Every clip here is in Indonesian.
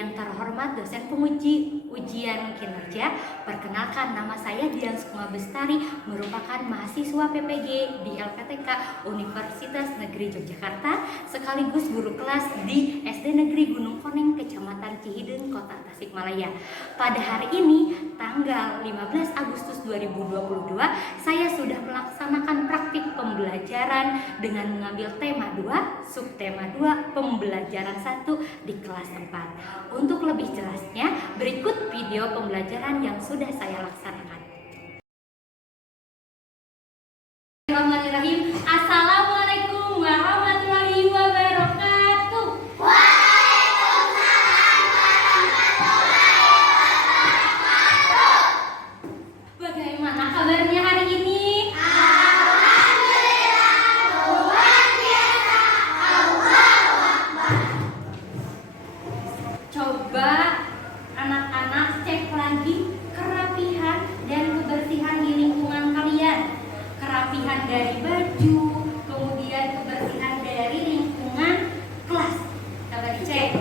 yang terhormat dosen penguji ujian kinerja, perkenalkan nama saya Dian Sukma Bestari, merupakan mahasiswa PPG di LPTK Universitas Negeri Yogyakarta, sekaligus guru kelas di SD Negeri Gunung Koneng, Kecamatan Cihideung, Kota Tasikmalaya. Pada hari ini, tanggal 15 Agustus 2022, saya sudah melaksanakan praktik pembelajaran dengan mengambil tema 2, subtema 2, pembelajaran 1 di kelas 4. Untuk lebih jelasnya, berikut video pembelajaran yang sudah saya laksanakan. Bismillahirrahmanirrahim. Assalamualaikum warahmatullahi wabarakatuh. Waalaikumsalam warahmatullahi wabarakatuh. Bagaimana kabarnya hari ini? Alhamdulillah, luar biasa. Allahu Akbar. Coba anak-anak cek lagi kerapihan dan kebersihan di lingkungan kalian. Kerapihan dari baju, kemudian kebersihan dari lingkungan kelas. Coba dicek.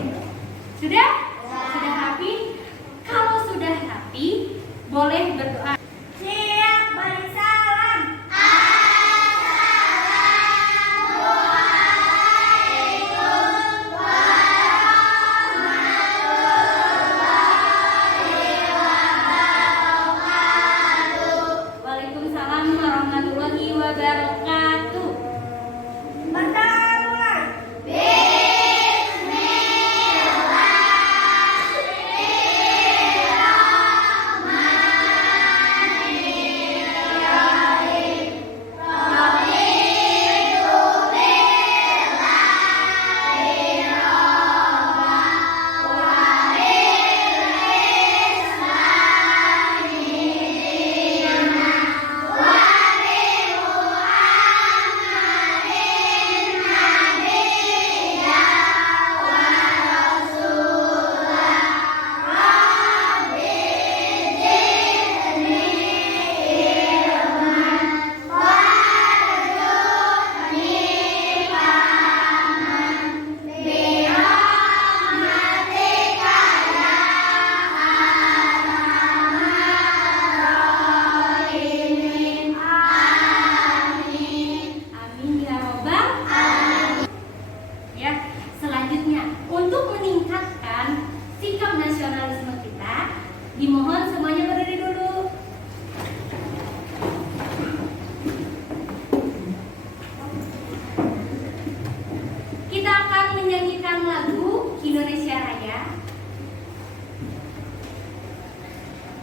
Sudah? Sudah rapi? Kalau sudah rapi, boleh berdoa. Siap bersalam. Assalamualaikum warahmatullahi wabarakatuh. Waalaikumsalam warahmatullahi wabarakatuh. Berdoa mulai. Amin ya robbal alamin. Ya, selanjutnya untuk meningkatkan sikap nasionalisme kita, dimohon semuanya berdiri dulu. Kita akan menyanyikan lagu Indonesia Raya.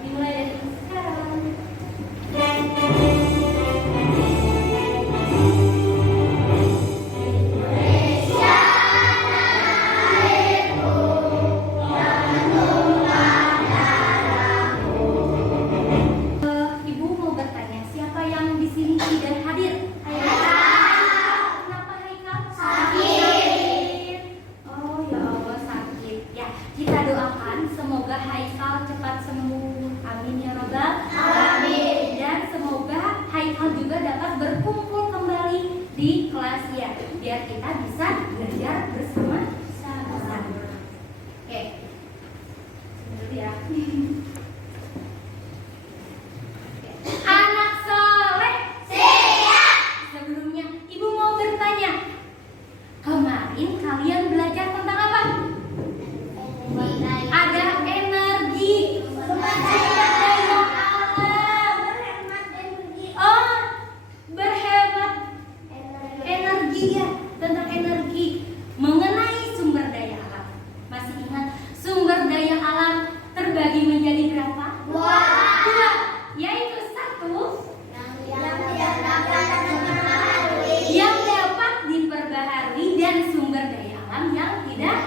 Dimulai dari sekarang. Ibu mau bertanya, siapa yang di sini tidak hadir? Kenapa Haikal? Sakit. Oh ya Allah, sakit. Ya, kita doakan semoga Haikal cepat sembuh. Amin ya robbal alamin. Dan semoga Haikal juga dapat berkumpul kembali di kelas ya, biar kita bisa belajar bersama-sama. Oke. Dulu ya. Anak soleh. Siap. Sebelumnya, Ibu mau bertanya, kemarin kalian belajar tentang apa? Ada energi, sumber daya alam. Oh, berhemat energi ya, tentang energi. Mengenai sumber daya alam, masih ingat sumber daya alam terbagi menjadi berapa? Dua. Dua, yaitu satu yang dapat diperbaharui dan sumber daya alam yang tidak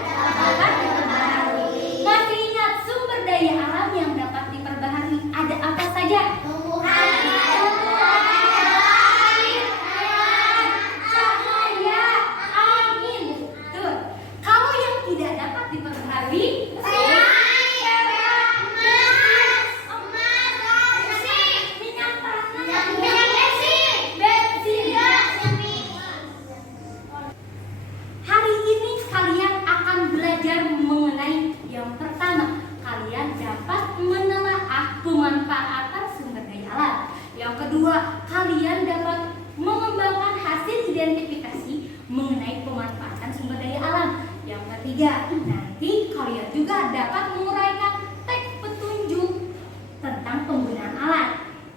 identifikasi mengenai pemanfaatan sumber daya alam. Yang ketiga, nanti kalian juga dapat menguraikan teks petunjuk tentang penggunaan alat.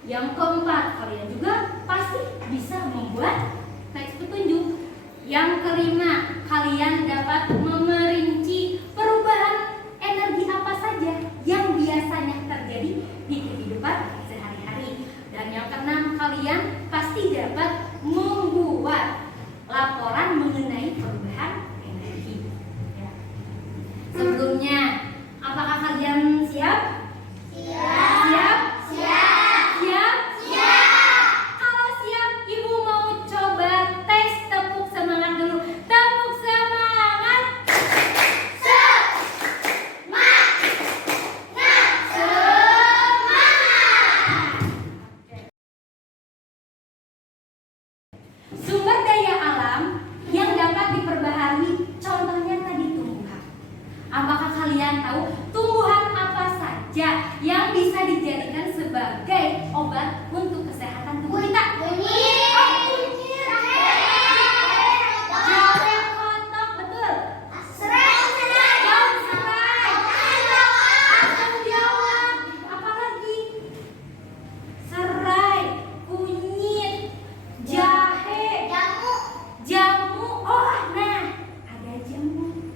Yang keempat, kalian juga pasti bisa membuat teks petunjuk. Yang kelima, kalian dapat memerinci perubahan energi apa saja yang biasanya terjadi di kehidupan sehari-hari. Dan yang keenam, kalian pasti dapat membuat laporan mengenai perubahan energi. Ya. Sebelumnya, apakah kalian siap? Siap. Siap? Siap. Siap? Siap. Kalau siap, Ibu mau coba tes tepuk semangat dulu. Tepuk semangat. Sumber daya alam yang dapat diperbaharui, contohnya tadi tumbuhan. Apakah kalian tahu tumbuhan apa saja yang bisa dijadikan sebagai obat untuk kesehatan tubuh kita? Kunyit. Oh, kunyit. Jahe kotok, betul. Serai. Daun serai. Asam bawang. Apa lagi? Serai, kunyit, jahe, jamu. Oh, nah, ada jamu.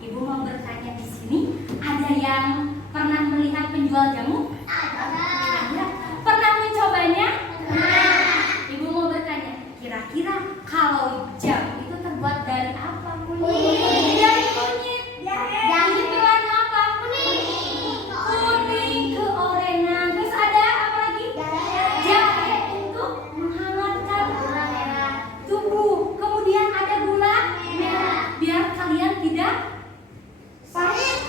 Ibu mau bertanya di sini, ada yang pernah melihat penjual jamu? Ada. Pernah mencobanya? Ibu mau bertanya, kira-kira kalau jamu itu terbuat dari apa? Kunyit. Dari kunyit. Kunyit berwarna apa? Kuning. Kuning keorenan. Terus ada apa lagi? Jahe untuk menghangatkan tubuh. Kemudian ada gula merah biar kalian tidak pahit.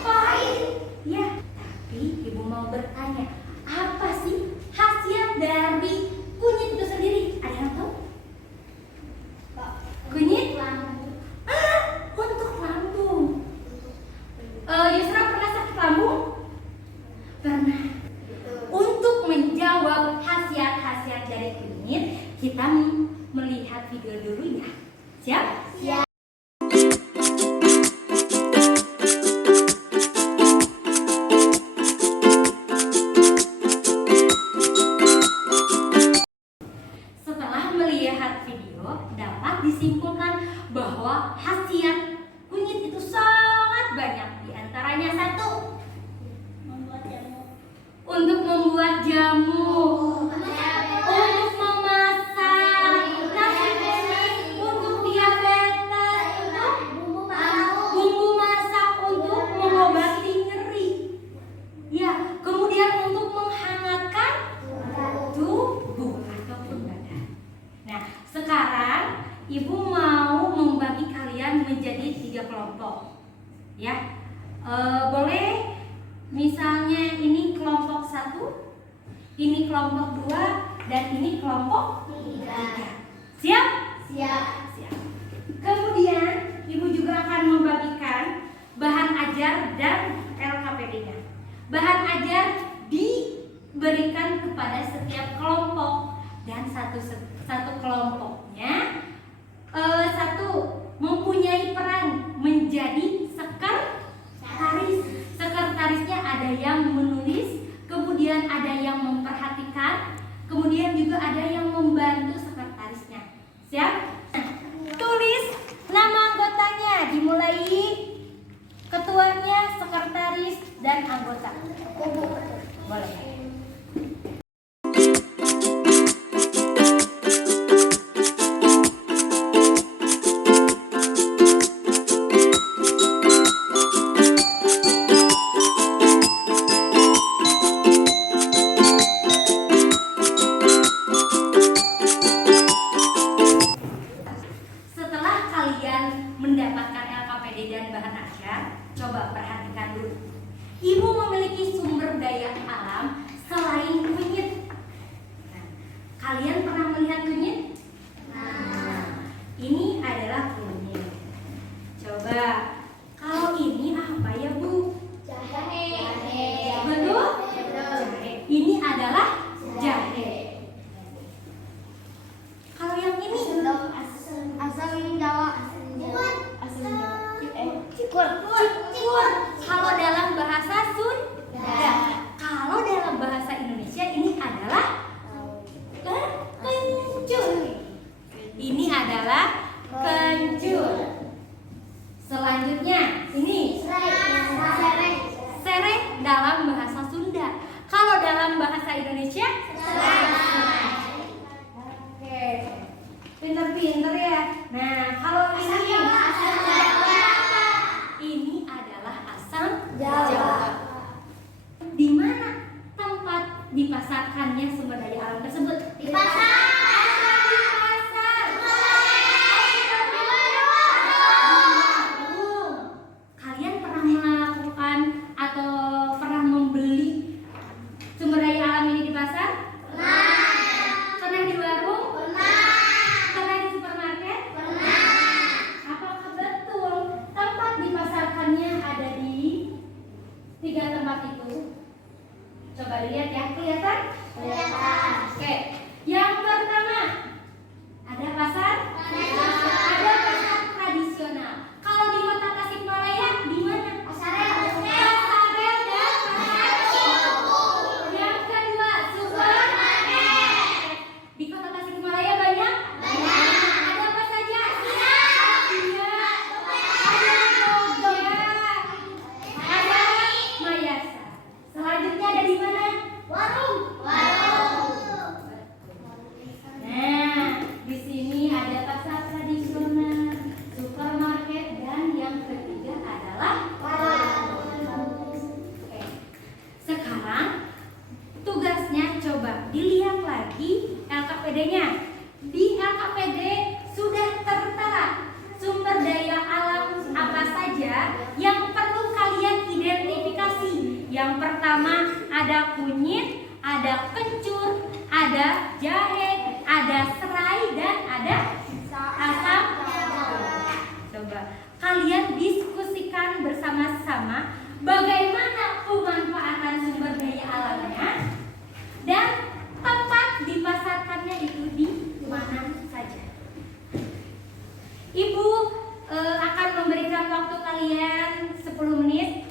Ya, tapi Ibu mau bertanya, apa sih khasiat dari kunyit itu sendiri? Ada yang tahu? Kunyit? Untuk lambung. Yusra pernah sakit lambung? Pernah. Untuk menjawab khasiat-khasiat dari kunyit, kita melihat video dulu ya. Siap? Siap. Setelah melihat video, dapat disimpulkan bahwa khasiat kunyit itu sangat banyak. Di antaranya satu, untuk membuat jamu, untuk memasak nasi kuning, untuk diabetes, untuk bumbu masak, untuk mengobati nyeri. Ya, kemudian untuk menghangatkan tubuh ataupun badan. Nah, sekarang Ibu mau membagi kalian menjadi 3 kelompok. Ya, boleh. Misalnya ini kelompok 1, ini kelompok 2, dan ini kelompok 3. Siap? Siap. Siap. Kemudian Ibu juga akan membagikan bahan ajar dan LKPD-nya. Bahan ajar diberikan kepada setiap kelompok, dan satu kelompoknya satu mempunyai peran menjadi sekretaris. Sekretarisnya ada yang menulis, kemudian ada yang memperhatikan, kemudian juga ada yang membantu sekretarisnya. Siap? Nah, tulis nama anggotanya, dimulai ketuanya, sekretaris, dan anggota. Boleh. Setelah kalian mendapatkan LKPD dan bahan ajar, coba perhatikan dulu. Ibu memiliki sumber daya alam selain kunyit. Nah, kalian pernah melihat kunyit? Nah, ini adalah kunyit. Coba, kalau ini apa ya, Bu? Jahe. Betul? Jahe. Ini adalah jahe. Kalau yang ini? adalah kencur. Selanjutnya ini sereh dalam bahasa Sunda. Kalau dalam bahasa Indonesia oke, pinter-pinter ya. Nah, kalau ini adalah asam Jawa. Di mana tempat dipasarkannya sumber daya alam tersebut? Di pasar. Di pasar. Kalian pernah melakukan atau pernah membeli sumber daya alam ini di pasar? Pernah di warung? Pernah di supermarket? Apakah betul tempat dipasarkannya ada di 3 tempat itu? Coba dilihat ya, kelihatan? Oke, yang pertama ada pasar tradisional. Kalau di kota Tasikmalaya di mana? Pasar Rel dan pasar Cibubur. Yang kedua supermarket. Di kota Tasikmalaya banyak? Ada apa saja? Iya. Ada Jogja. Ada Mayasa. Selanjutnya ada di mana? Warung. Nah, di sini ada pasar tradisional, supermarket, dan yang ketiga adalah warung. Oke. Sekarang tugasnya coba dilihat lagi LKPD-nya. Di LKPD sudah tertera sumber daya alam apa saja yang perlu kalian identifikasi. Yang pertama ada kunyit, ada kencur, ada jahe, ada serai, dan ada asam jawa. Coba kalian diskusikan bersama-sama bagaimana pemanfaatan sumber daya alamnya dan tempat dipasarkannya itu di mana saja. Ibu akan memberikan waktu kalian 10 menit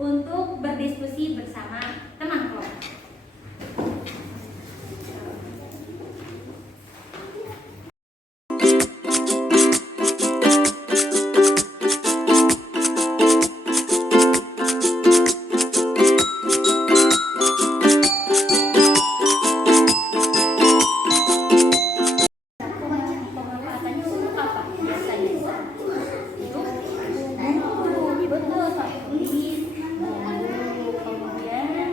untuk berdiskusi bersama teman kelompok. Pemanfaatannya untuk apa biasanya? Untuk betul, Pak. Kemudian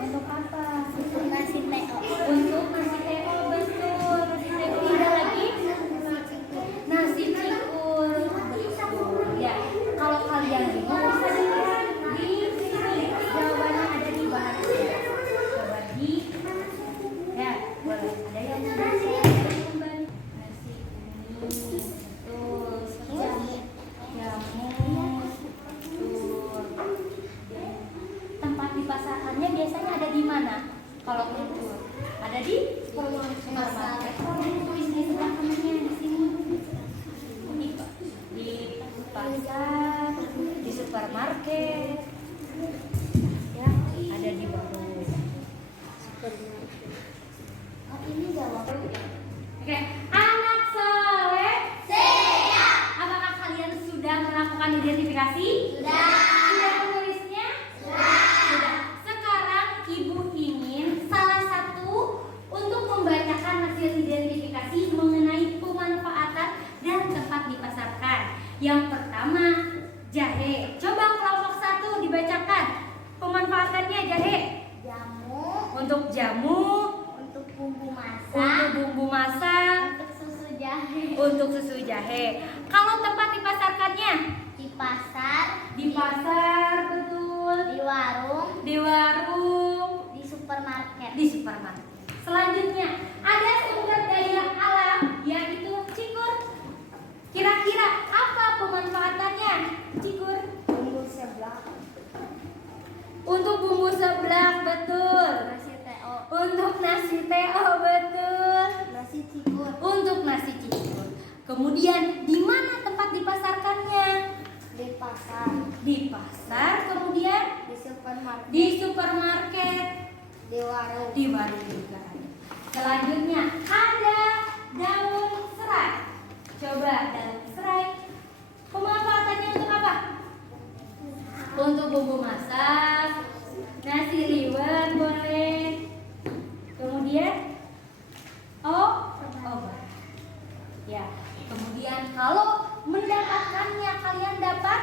untuk apa? Untuk nasi teo. Untuk nasi teo, betul. Nasi teo, ada lagi? Nasi cikur, betul. Ya, kalau kalian bingung bisa dilihat di sini. Jawabannya ada di bahan. Coba di, ya, boleh. Ada yang nasi kuning, betul. Jamu, betul. Tempat dipasarkannya biasanya ada di mana? Kalau kencur ada di supermarket. Tulis di sebelah kanannya di sini. Di pasar, di supermarket, ya, ada di warung. Oh, ini jawaban. Oke, anak soleh. Siap. Apakah kalian sudah melakukan identifikasi? Sudah. Sudah menulisnya? Sudah. Sekarang ibu ingin salah satu untuk membacakan hasil identifikasi mengenai pemanfaatan dan tempat dipasarkan. Yang pertama, jahe. Coba kelompok 1 dibacakan pemanfaatannya jahe. Jamu. Untuk jamu, Untuk bumbu masak. untuk bumbu masak, Untuk susu jahe. untuk susu jahe. Kalau tempat dipasarkannya Di pasar. di pasar, betul. Di warung. Di warung, Di supermarket. di supermarket. Selanjutnya ada sumber daya alam yaitu cikur. Kira-kira apa pemanfaatannya? Cikur Bumbu seblak. untuk bumbu seblak, betul. Nasi teo. Untuk nasi teo, betul. Nasi cikur. Untuk nasi cikur. Kemudian di mana tempat dipasarkannya? Di pasar. Di pasar, kemudian Di supermarket. di supermarket, Di warung. di warung juga ada. Selanjutnya ada Kemudian kalau mendapatkannya kalian dapat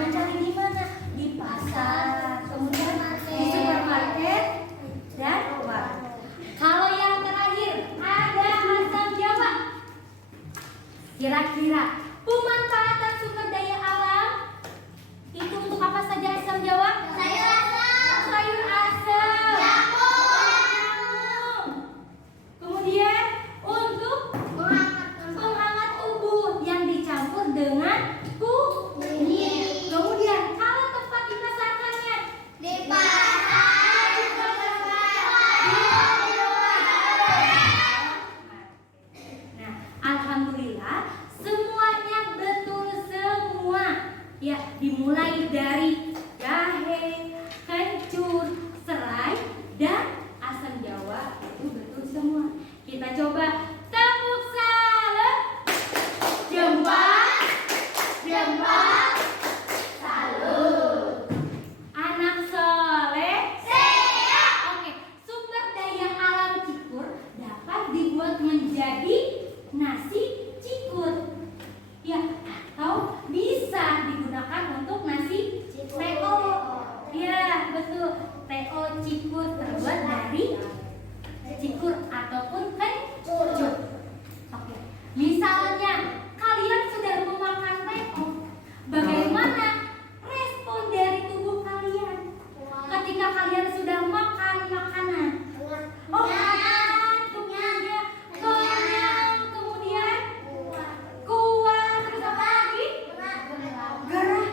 mencari di mana? Di pasar, kemudian di supermarket dan warung. Kalau yang terakhir ada asam Jawa. Kira-kira pemanfaatan sumber daya alam itu untuk apa saja asam Jawa? Sayur asam. Sayur asam. Jamu. Kemudian untuk penghangat tubuh yang dicampur dengan kunyit. Kemudian kalau tempat dipasarkannya Di pasar. Nah, alhamdulillah semuanya betul semua. Ya, dimulai dari jahe, kencur, serai, dan asam Jawa itu betul semua. Kita coba tepuk salam. Jempol, jempol, salut. Anak soleh siap. Oke, sumber daya alam Cikur dapat dibuat menjadi nasi Cikur. Ya, atau bisa digunakan untuk nasi TO. Ya, betul. TO Cikur terbuat dari Cikur ataupun kencur. Oke. Misalnya kalian sudah memakan TO, bagaimana respon dari tubuh kalian ketika kalian sudah makan makanan? Oh, kemudian kenyang, kemudian kuat, terus apa lagi? Gerah.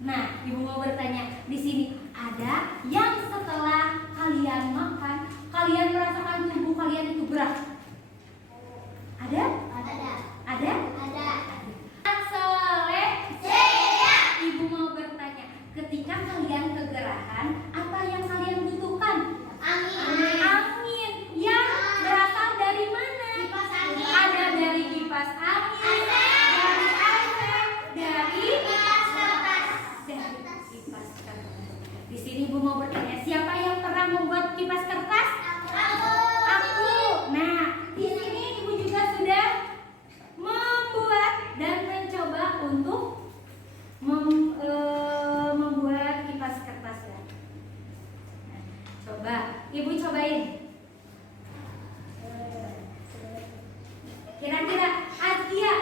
Nah, ibu mau bertanya, di sini ada yang setelah kalian makan, kalian merasakan tubuh kalian itu gerah? Ada? Ada? Soleh siap. Ibu mau bertanya, ketika kalian kegerahan, apa yang kalian butuhkan? Angin yang berasal dari mana? Kipas angin. Ada dari kipas angin, dari AC, dari kipas kertas. Di sini ibu mau bertanya, siapa yang pernah membuat kipas kertas? Aku. Nah, di sini ibu juga sudah membuat dan mencoba untuk membuat kipas kertas ya. Nah, coba ibu cobain. Kira-kira Azkia,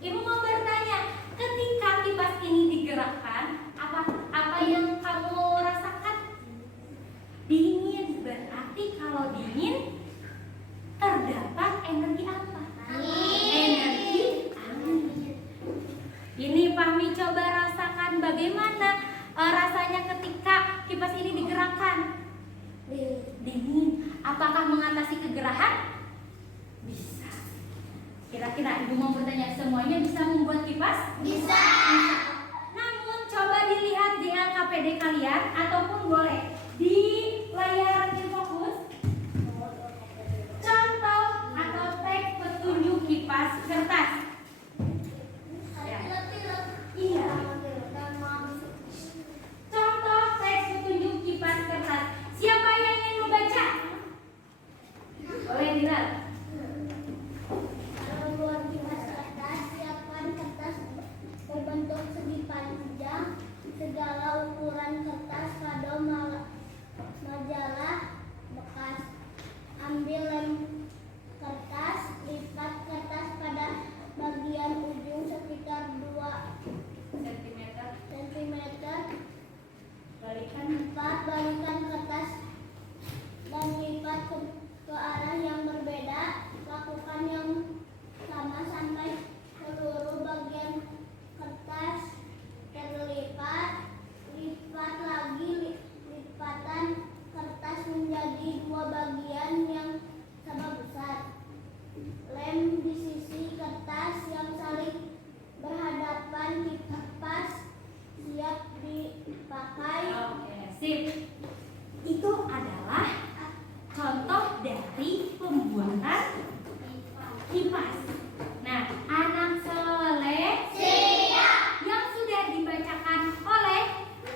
ibu mau bertanya, ketika kipas ini digerakkan, apa yang kamu rasakan? Dingin. Berarti kalau dingin terdapat energi apa? Energi angin. Ini Fahmi coba rasakan bagaimana rasanya ketika kipas ini digerakkan. Dingin. Apakah mengatasi kegerahan? Bisa. Kira-kira ibu mau bertanya, semuanya bisa membuat kipas? Bisa. Namun coba dilihat di LKPD kalian ataupun boleh di layar infokus. Contoh atau teks petunjuk kipas kertas. Ya. Iya. Contoh teks petunjuk kipas kertas. Siapa yang ingin membaca? Boleh dilihat. Membuat kipas kertas, siapkan kertas berbentuk segi panjang, segala ukuran kertas, kado, majalah bekas. Ambil lem kertas, lipat kertas pada bagian ujung sekitar 2 cm. Balikan kertas dan lipat ke arah yang berbeda. Lakukan yang sama sampai seluruh bagian kertas terlipat. Lipat lagi lipatan kertas menjadi 2 bagian yang sama besar. Lem di sisi kertas yang saling berhadapan, kipas siap dipakai. Oke, sip. Itu adalah contoh dari pembuatan kipas. Nah, anak soleh Siap. yang sudah dibacakan oleh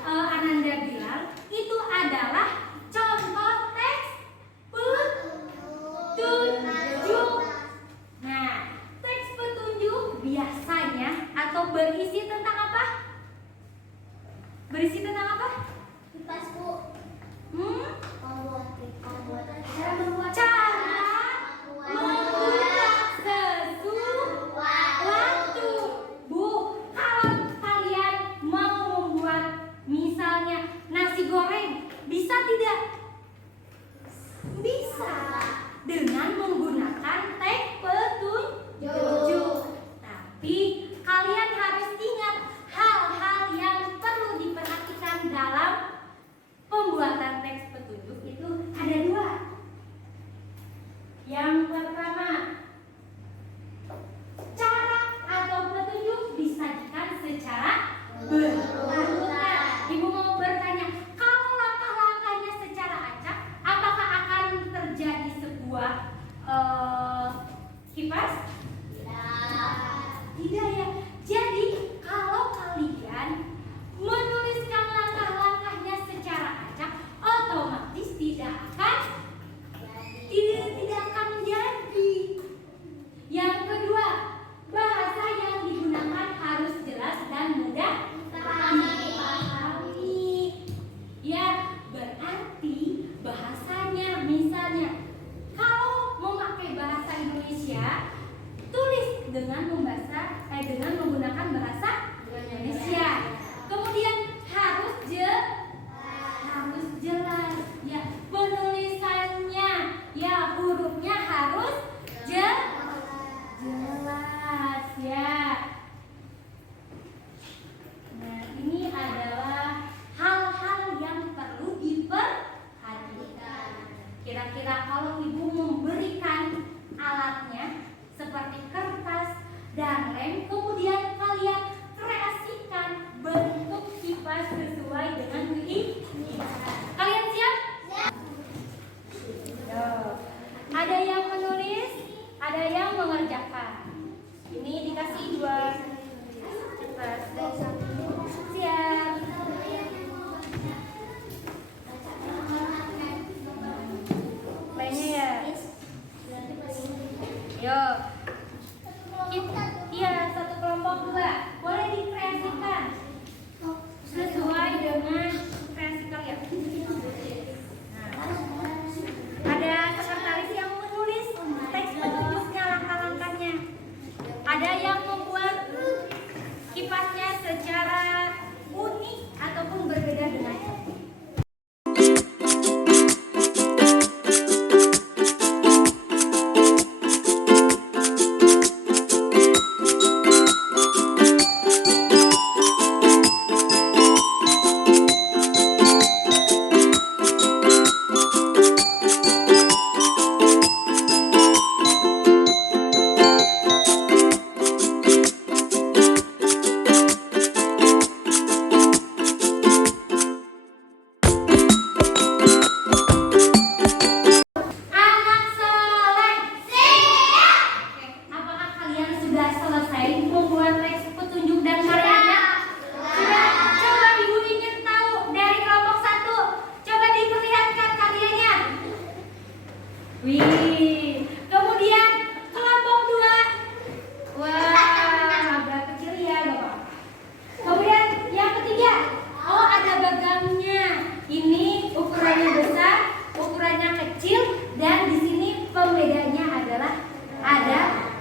Ananda Bilal itu adalah contoh teks petunjuk. Nah, Yang pertama, cara atau petunjuk disajikan secara berurutan. Ibu mau bertanya, kalau langkah-langkahnya secara acak, apakah akan terjadi sebuah kipas? Tidak ya. Jadi kalau kalian menuliskan langkah-langkahnya secara acak, otomatis tidak akan jadi. Yang kedua, bahasa yang digunakan harus jelas dan mudah dipahami. Ya, berarti bahasanya misalnya kalau memakai bahasa Indonesia, tulis dengan menggunakan bahasa Indonesia. Kemudian harus jelas ya, penulisannya ya, hurufnya harus jelas ya. Nah, ini adalah hal-hal yang perlu diperhatikan. Kira-kira kalau ibu memberikan alatnya seperti kertas dan lem, kemudian kalian kreasikan bentuk kipas sesuai dengan keinginan. Kalian siap? Yo. Ada yang menulis, ada yang mengerjakan. Ini dikasih 2 kertas. Siap. Lainnya ya. Yo. Iya, satu kelompok 2. Boleh dikreasikan sesuai dengan kreasi kalian. Nah, ada sekretaris yang menulis teks petunjuknya, langkah-langkahnya. Ada yang membuat kipasnya secara unik ataupun berbeda dengan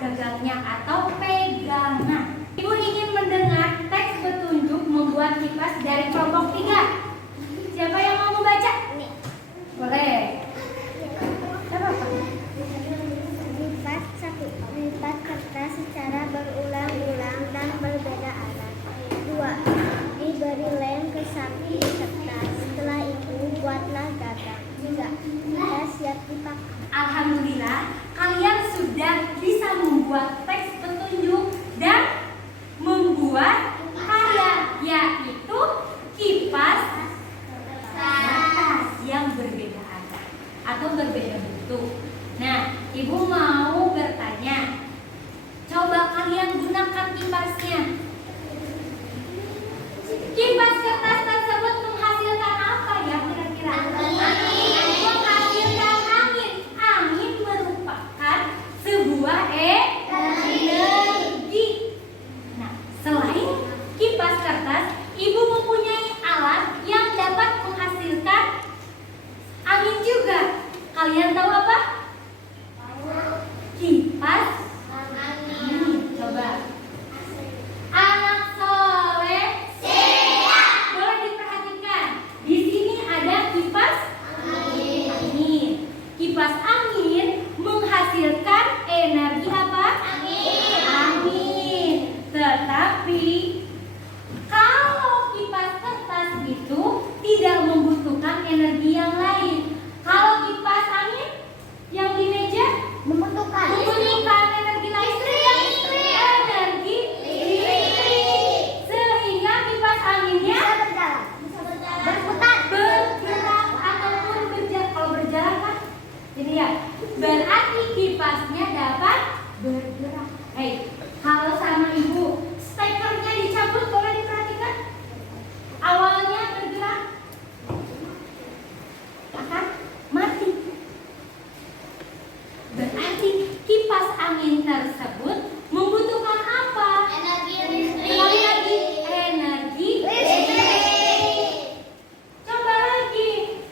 gagangnya atau pegangan. Ibu ingin mendengar teks petunjuk membuat kipas dari kelompok 3. Siapa yang mau membaca? Boleh. Siapa? Lipat kertas secara berulang-ulang dan berbeda alat. 2. Diberi lem ke samping kertas. Setelah itu buatlah gagang. 3. Sudah siap dipakai. Alhamdulillah, kalian sudah bisa membuat teks petunjuk dan membuat karya, yaitu kipas kertas yang berbeda alat atau berbeda bentuk. Nah, ibu mau bertanya, coba kalian gunakan kipasnya. Kipas kertas tersebut menghasilkan apa ya kira-kira? Menghasilkan angin. Angin merupakan sebuah energi. Nah, selain kipas kertas, ibu mempunyai alat yang dapat menghasilkan angin juga. Kalian tahu apa? bergerak. Hei, kalau sama ibu, stekernya dicabut, boleh diperhatikan? Awalnya bergerak, akan mati. Berarti kipas angin tersebut membutuhkan apa? Energi Sekali lagi, energi listrik. Coba lagi,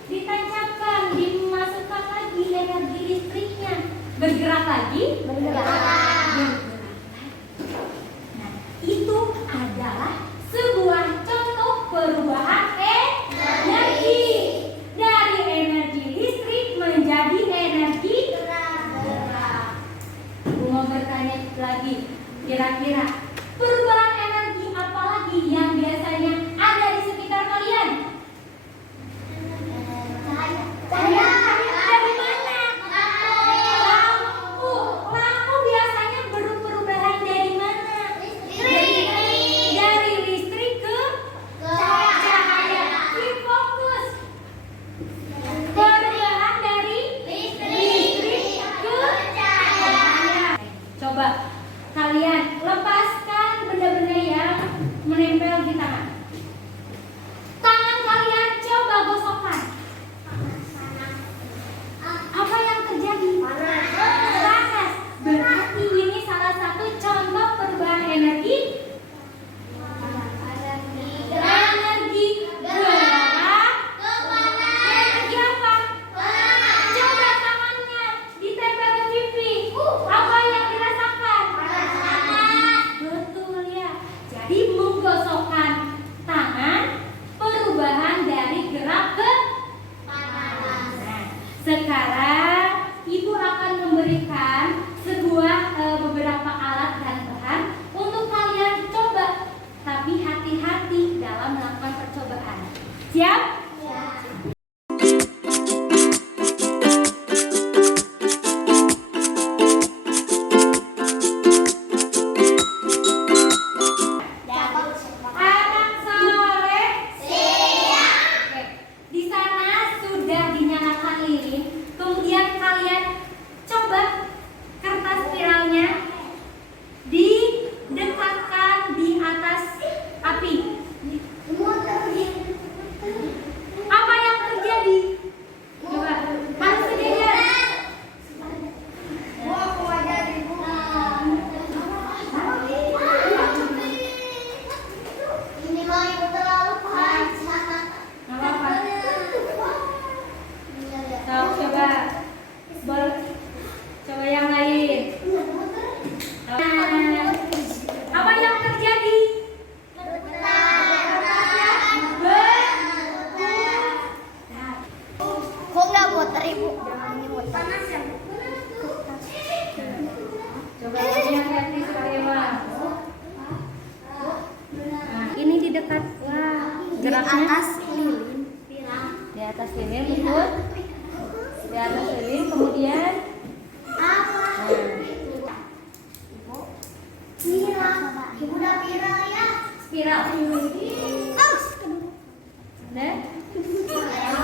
ditancapkan, dimasukkan lagi energi listriknya. Bergerak lagi? Bergerak. Nah, itu adalah sebuah contoh perubahan energi. Dari energi listrik menjadi energi gerak. Ibu mau bertanya lagi, kira-kira perubahan energi apa lagi yang biasanya ada di sekitar kalian? Cahaya. Dari mana? Lampu. Lampu biasanya perubahan dari mana? Dari listrik ke cahaya. Fokus. Perubahan dari listrik ke cahaya. Coba kalian lepaskan benda-benda yang menempel di tangan. Tangan kalian coba gosokkan. Apa yang terjadi? Panas. Berarti ini salah satu contoh perubahan energi. Energi gerak. Energi apa? Coba tangannya ditempel ke pipi. Apa yang dirasakan? Betul ya. Jadi menggosokkan tangan perubahan dari gerak ke panas. Nah, sekarang ibu akan memberikan beberapa alat dan bahan untuk kalian coba. Tapi hati-hati dalam melakukan percobaan. Siap? Anak soleh. Oke. Di sana sudah dinyalakan lilin. Kemudian kalian coba kertas spiralnya didekatkan di atas api. Apa yang terjadi? Coba harus sejajar. Nggak apa-apa. Coba coba yang lain. Nah, apa yang terjadi? Kok nggak muter ibu? Jangan muter. Panas ya bu? Coba hati-hati Surewa. Nah, ini di dekat. Wah, geraknya lilin. di atas lilin, betul. Di atas lilin, kemudian Ibu udah viral ya? spiral. Nah,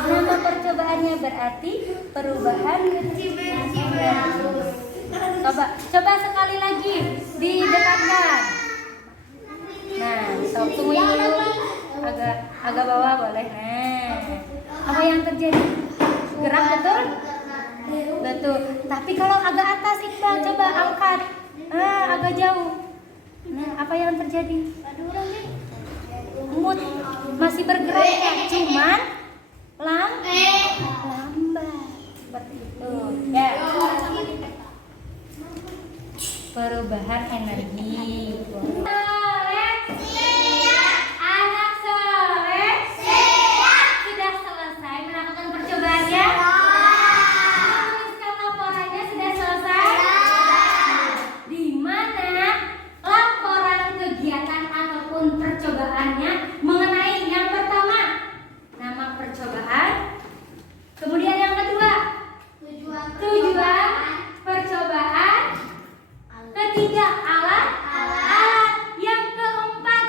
nama percobaannya berarti perubahan. Coba sekali lagi didekatkan. Nah, tungguin dulu. Agak bawah boleh. Nah, apa yang terjadi? Gerak betul? Betul. Tapi kalau agak atas Iqbal, coba angkat. Agak jauh. Nah, apa yang terjadi? Mood masih bergerak ya, cuman lambat. Seperti itu. Ya. Perubahan energi. Anak soleh sudah selesai melakukan percobaannya. Menuliskan laporannya sudah selesai. Di mana laporan kegiatan ataupun percobaannya mengenai yang pertama nama percobaan, kemudian yang kedua tujuan percobaan, ketiga alat, yang keempat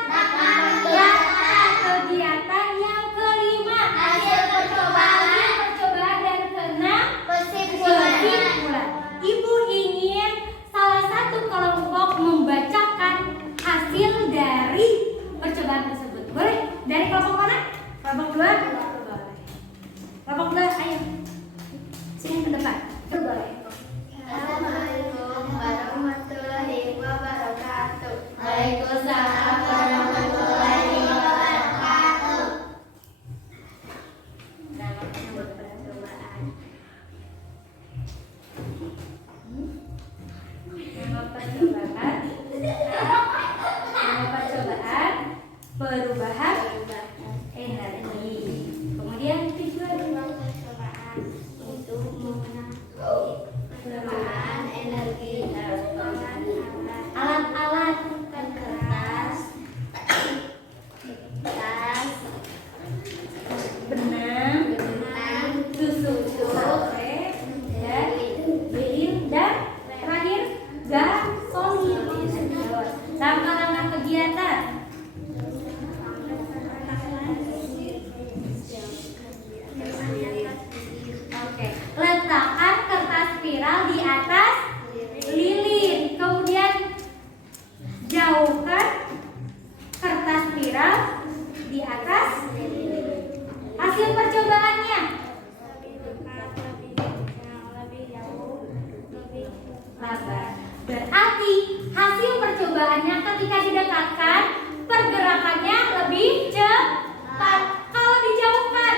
lebar. Berarti hasil percobaannya ketika didekatkan pergerakannya lebih cepat. Kalau dijauhkan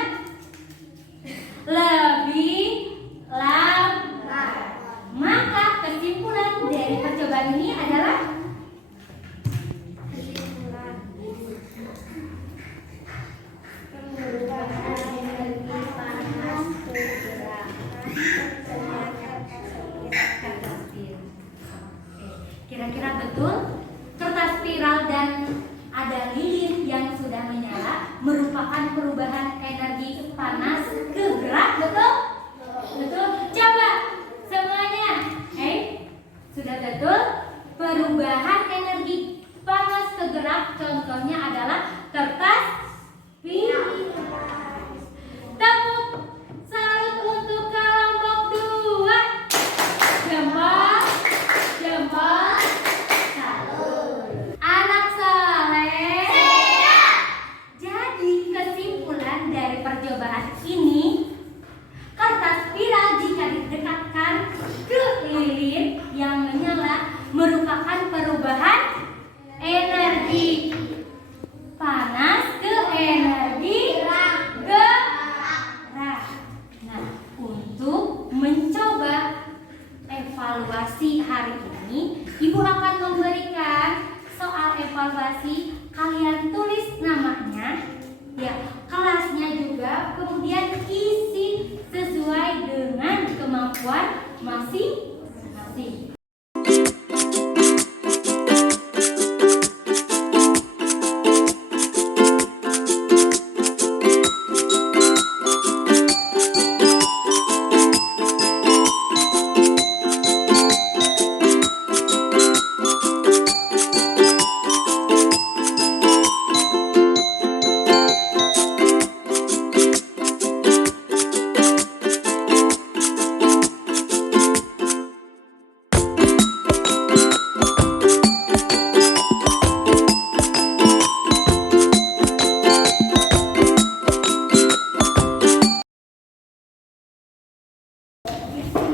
lebih lambat. Maka kesimpulan dari percobaan ini adalah kira-kira betul kertas spiral dan ada lilin yang sudah menyala merupakan perubahan energi panas ke gerak, betul? Betul? Coba semuanya. Sudah betul? Perubahan energi panas ke gerak contohnya adalah kertas spiral. Tepuk salut untuk kelompok 2. Jempol, jempol. Anak soleh. Jadi kesimpulan dari percobaan ini, kertas spiral jika didekatkan ke lilin yang menyala merupakan perubahan energi panas ke energi gerak. Nah, untuk mencoba evaluasi hari ini, Ibu akan memberikan soal evaluasi. Kalian tulis namanya, ya, kelasnya juga, kemudian isi sesuai dengan kemampuan masing-masing.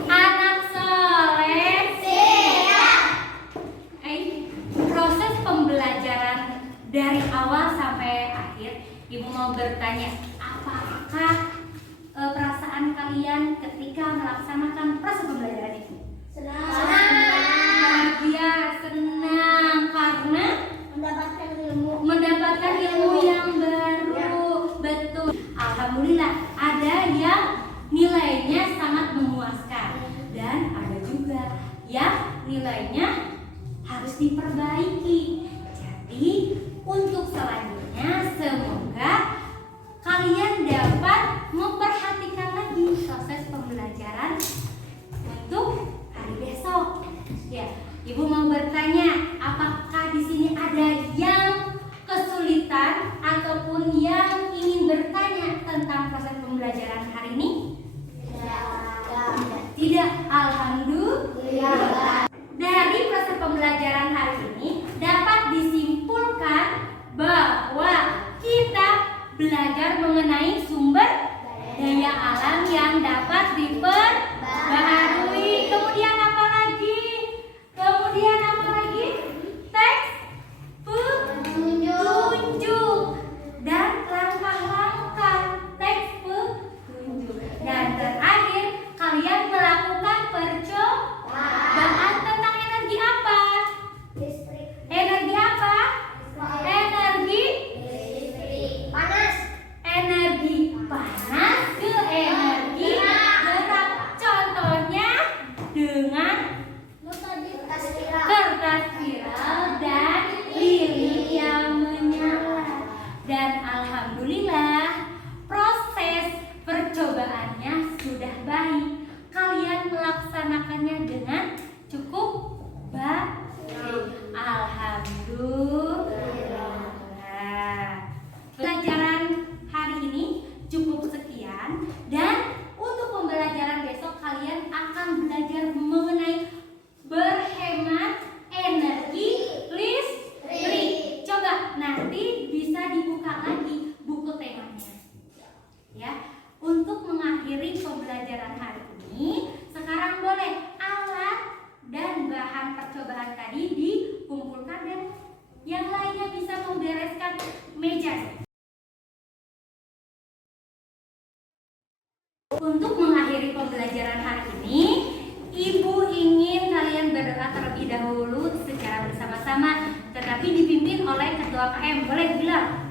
Anak soleh. Proses pembelajaran dari awal sampai akhir, Ibu mau bertanya, apakah perasaan kalian ketika melaksanakan proses pembelajaran itu? Bahagia, senang, karena mendapatkan ilmu yang baru. Betul. Alhamdulillah, ada yang nilainya sangat memuaskan dan ada juga yang nilainya harus diperbaiki. Jadi untuk selanjutnya semoga kalian dapat memperhatikan lagi proses pembelajaran untuk hari besok. Ya, Ibu mau bertanya, apakah di sini ada yang kesulitan ataupun yang ingin bertanya tentang proses pembelajaran hari ini? Tidak. Alhamdulillah. Dari proses pembelajaran hari ini dapat disimpulkan bahwa kita belajar mengenai sumber daya alam yang dapat diperbaharui. Kemudian apa lagi? Teks petunjuk dan langkah-langkah teks petunjuk. Dan terakhir, kalian melakukan percobaan tentang energi apa? Energi apa? Energi panas. Energi panas ke energi gerak. Contohnya dengan kertas dan yang lainnya bisa membereskan meja. Untuk mengakhiri pembelajaran hari ini, Ibu ingin kalian berdoa terlebih dahulu secara bersama-sama, tetapi dipimpin oleh Ketua KM. Boleh bilang?